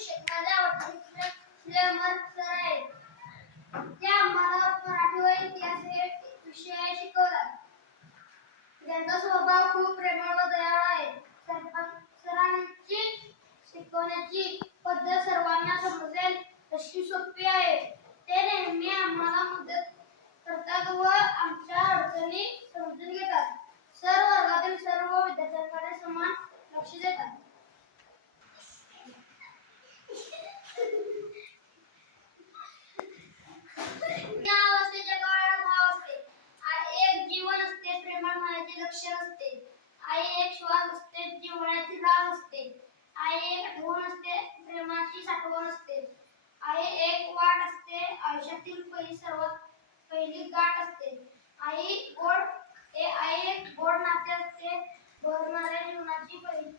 शिकण्याला आवडते त्या आम्हाला मराठी व इतिहास हे विषय शिकवला त्यांचा स्वभाव खूप प्रेमळ व दयाळ आहे सरांची शिकवण्याची पद्धत सर्वांना समजेल अशी सोपी आहे. ते नेहमी आम्हाला मदत करतात व आमच्या अडचणी समजून घेतात. सर्व वर्गातील सर्व विद्यार्थ्यांकडे समान लक्ष देतात. लक्ष नसते. आई एक श्वास असते जिव्हाळ्याची राग असते. आई एक आठवण असते प्रेमाची साठवण असते. आई एक वाट असते आयुष्यातील पहिली सर्वात पहिली गाठ असते. आई गोड ए आई एक गोड नाते असते भरणाऱ्या जीवनाची पहिली